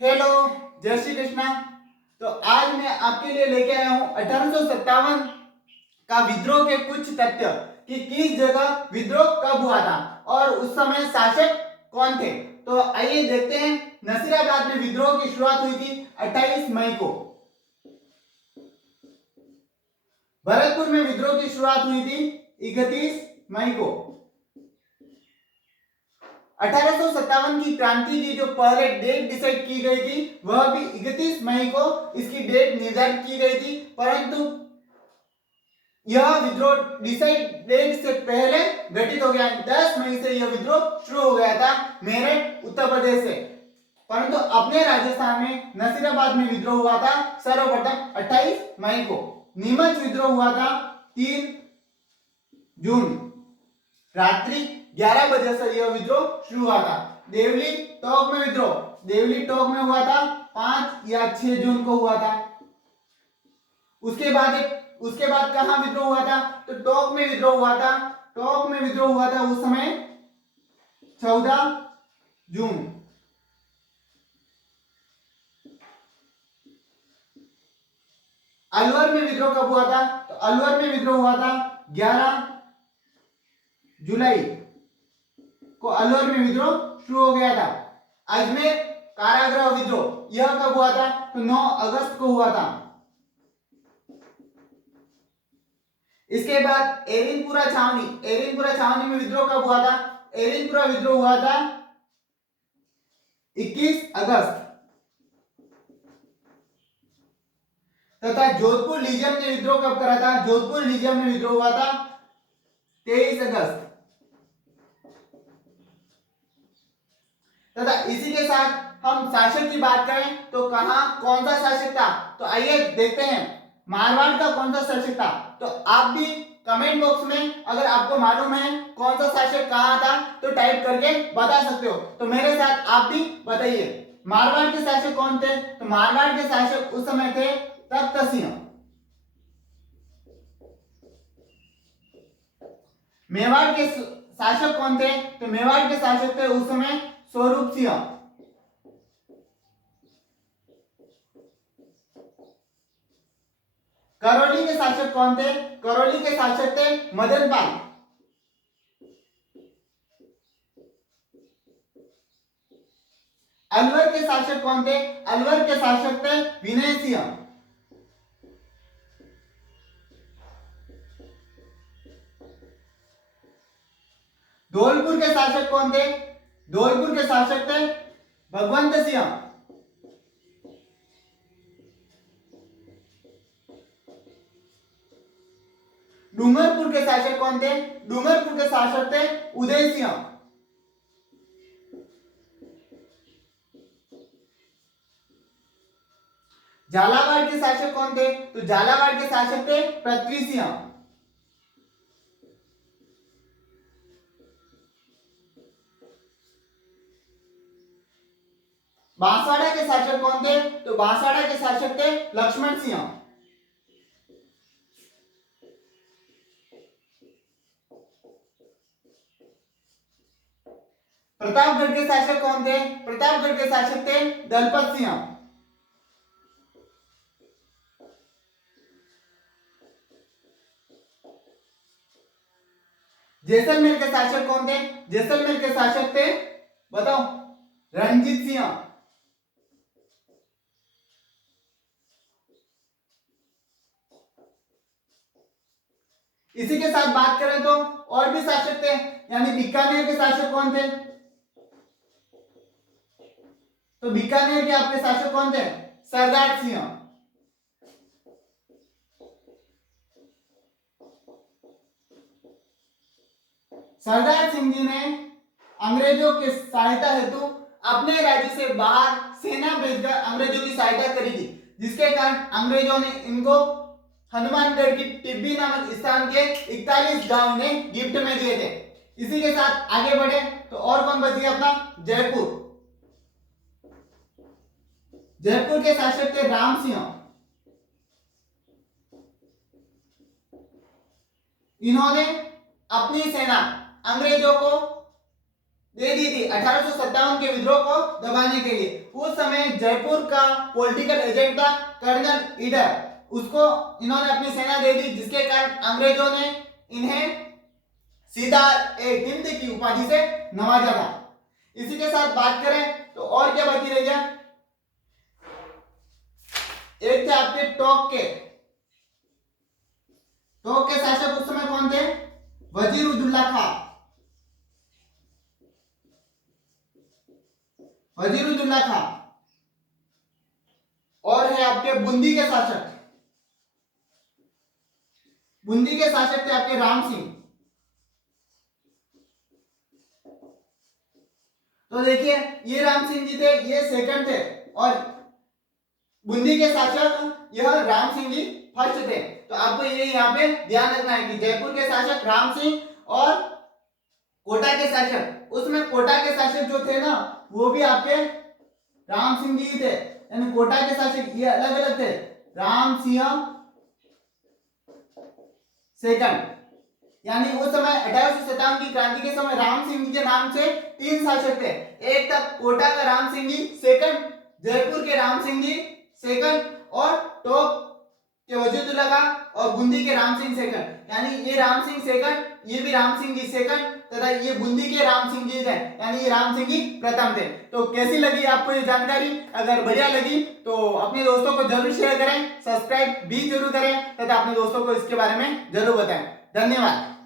Hello, जय श्री कृष्णा। तो आज मैं आपके लिए लेके आया हूँ 1857 का विद्रोह के कुछ तथ्य कि किस जगह विद्रोह कब हुआ था और उस समय शासक कौन थे। तो आइए देखते हैं। नसीराबाद में विद्रोह की शुरुआत हुई थी 28 मई को। भरतपुर में विद्रोह की शुरुआत हुई थी 31 मई को। 1857 की क्रांति की जो पहले डेट डिसाइड की गई थी वह भी 31 मई को इसकी डेट निर्धारित की गई थी, परंतु यह विद्रोह डिसाइड डेट से पहले घटित हो गया। 10 मई से यह विद्रोह शुरू हो गया था मेरठ उत्तर प्रदेश से, परंतु अपने राजस्थान में नसीराबाद में विद्रोह हुआ था सर्वप्रथम 28 मई को। नीमच विद्रोह हुआ था 3 जून रात्रि 11 बजे से यह विद्रोह शुरू हुआ था। देवली टोक में विद्रोह देवली टोक में हुआ था 5 या 6 जून को हुआ था। उसके बाद कहां विद्रोह हुआ था? तो टोक में विद्रोह हुआ था। टोक में विद्रोह हुआ था उस समय 14 जून। अलवर में विद्रोह कब हुआ था? तो अलवर में विद्रोह हुआ था 11 जुलाई को। अलवर में विद्रोह शुरू हो गया था। अजमेर कारागृह विद्रोह यह कब हुआ था? तो 9 अगस्त को हुआ था। इसके बाद एरिनपुरा छावनी में विद्रोह कब हुआ था? एरिनपुरा विद्रोह हुआ था 21 अगस्त। तथा जोधपुर लीजियम ने विद्रोह कब करा था? जोधपुर लीजियम में विद्रोह हुआ था 23 अगस्त। तथा इसी के साथ हम शासक की बात करें तो कहां कौन सा शासक था? तो आइए देखते हैं मारवाड़ का कौन सा शासक था। तो आप भी कमेंट बॉक्स में अगर आपको मालूम है कौन सा शासक कहां था तो टाइप करके बता सकते हो। तो मेरे साथ आप भी बताइए मारवाड़ के शासक कौन थे। तो मारवाड़ के शासक उस समय थे तख्त सिंह। मेवाड़ के शासक कौन थे? तो मेवाड़ के शासक थे उस समय स्वरूप सिंह। करौली के शासक कौन थे? करौली के शासक थे मदन पाल। अलवर के शासक कौन थे? अलवर के शासक थे विनय सिंह। धौलपुर के शासक कौन थे? धौलपुर के शासक थे भगवंत सिंह। डूंगरपुर के शासक कौन थे? डूंगरपुर के शासक थे उदय सिंह। झालावाड़ के शासक कौन थे? तो झालावाड़ के शासक थे पृथ्वी सिंह। बांसवाड़ा के शासक कौन थे? तो बांसवाड़ा के शासक थे लक्ष्मण सिंह। प्रतापगढ़ के शासक कौन थे? प्रतापगढ़ के शासक थे दलपत सिंह। जैसलमेर के शासक कौन थे? जैसलमेर के शासक थे बताओ रणजीत सिंह। इसी के साथ बात करें तो और भी शासक थे, यानी बीकानेर के शासक कौन थे? तो बीकानेर के आपके शासक कौन थे? सरदार सिंह। सरदार सिंह जी ने अंग्रेजों की सहायता हेतु अपने राज्य से बाहर सेना भेजकर अंग्रेजों की सहायता करी थी, जिसके कारण अंग्रेजों ने इनको हनुमानगढ़ की टिब्बी नामक स्थान के 41 गांव ने गिफ्ट में दिए थे। इसी के साथ आगे बढ़े तो और कौन बच गया अपना? जयपुर। जयपुर के शासक थे राम सिंह। इन्होंने अपनी सेना अंग्रेजों को ये दी थी 1857 के विद्रोह को दबाने के लिए। उस समय जयपुर का पॉलिटिकल एजेंट था कर्नल ईडर, उसको इन्होंने अपनी सेना दे दी, जिसके कारण अंग्रेजों ने इन्हें सीधा एक हिंद की उपाधि से नवाजा था। इसी के साथ बात करें तो और क्या बाकी रह गया, एक थे आपके टोक के शासक उस समय कौन थे, वजीर-उद-दौला खां। वजीर-उद-दौला खां। और है आपके बूंदी के शासक, बूंदी के शासक थे आपके राम सिंह। तो देखिए ये राम सिंह जी थे, ये सेकंड थे, और बूंदी के शासक यह राम सिंह जी फर्स्ट थे। तो आपको ये यहाँ पे ध्यान रखना है कि जयपुर के शासक राम सिंह और कोटा के शासक, उसमें कोटा के शासक जो थे ना वो भी आपके राम सिंह जी थे, यानी कोटा के शासक ये अलग अलग थे। राम सिंह सेकंड, यानी उस समय 1857 की क्रांति के समय राम सिंह जी के नाम से 3 शासक थे। एक था कोटा का राम सिंह जी सेकंड, जयपुर के राम सिंह जी सेकंड, और टोक के वजीर-उद-दौला खां और बूंदी के राम सिंह सेकंड। यानी ये राम सिंह सेकंड, ये भी राम सिंह जी सेकंड, तथा ये बूंदी के राम सिंह जी थे, यानी ये राम सिंह जी प्रथम थे। तो कैसी लगी आपको ये जानकारी? अगर बढ़िया लगी तो अपने दोस्तों को जरूर शेयर करें, सब्सक्राइब भी जरूर करें, तथा अपने दोस्तों को इसके बारे में जरूर बताएं। धन्यवाद।